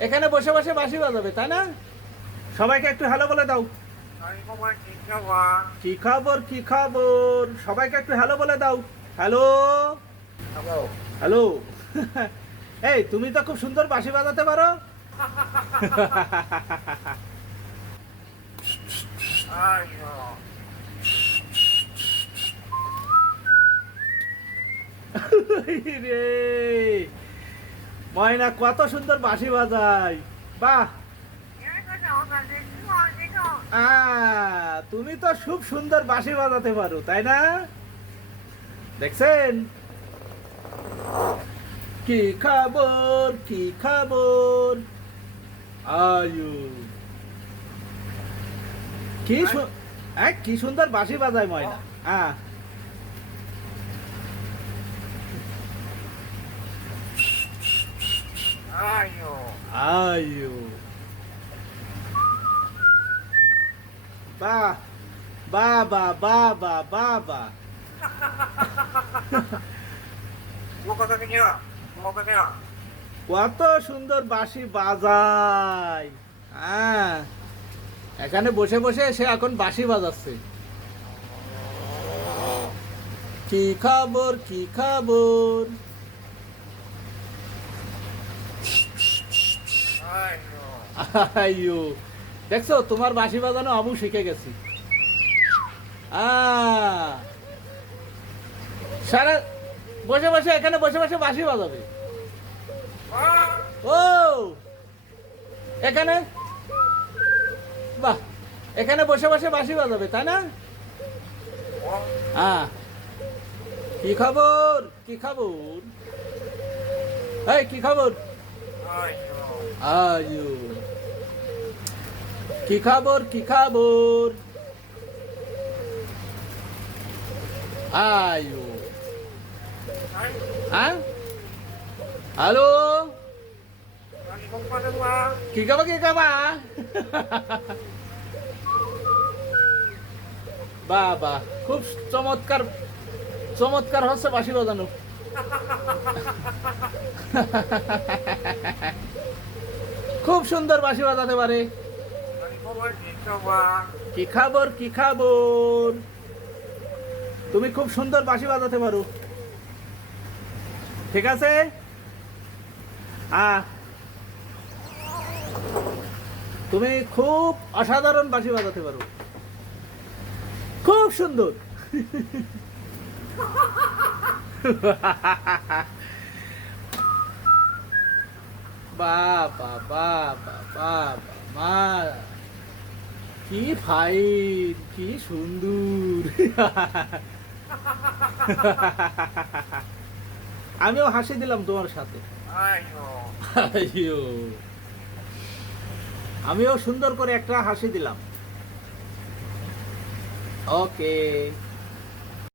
এখানে বসে বসে বাঁশি বাজাবে তাই না? সবাইকে একটু হ্যালো বলে দাও। কি খবর কি খবর? সবাইকে একটু হ্যালো বলে দাও। হ্যালো হ্যালো এই তুমি তো খুব সুন্দর বাঁশি বাজাতে পারো। রে। ময়না কত সুন্দর বাঁশি বাজায়। বাহ! তুমি তো খুব সুন্দর বাঁশি বাজাতে পারো তাই না? দেখছেন? কি খবর কি খবর? আয়ু। কি এই, কি সুন্দর বাঁশি বাজায় ময়না। হ্যাঁ আয়ু বাহ বাবা বাবা বাবা কত সুন্দর বাঁশি বাজায়। হ্যাঁ। এখানে বসে বসে সে এখন বাঁশি বাজাচ্ছে। কি খবর কি খবর? আইয়ো দেখছ তোমার বাঁশি বাজানো আমু শিখে গেছি। সারা বসে বসে এখানে বসে বসে বাঁশি বাজাবে। ও! এখানে? বাহ এখানে বসে বসে বাঁশি বাজাবে তাই না? হ্যাঁ কি খবর? কি খবর? এই কি খবর? আয়ু। কি খবর কি খবর? হ্যাঁ? হ্যালো? কি খাবা কি খাবা বাবা, খুব চমৎকার চমৎকার হচ্ছে বাঁশি বাজানো। খুব সুন্দর বাঁশি বাজাতে পারে। কি খবর কি খবর? তুমি খুব সুন্দর বাঁশি বাজাতে পারো। ঠিক আছে? তুমি খুব অসাধারণ বাঁশি বাজাতে পারো। খুব সুন্দর। মা। কি ফাইন কি সুন্দর। আমিও হাসি দিলাম তোমার সাথে। আমিও সুন্দর করে একটা হাসি দিলাম। ওকে।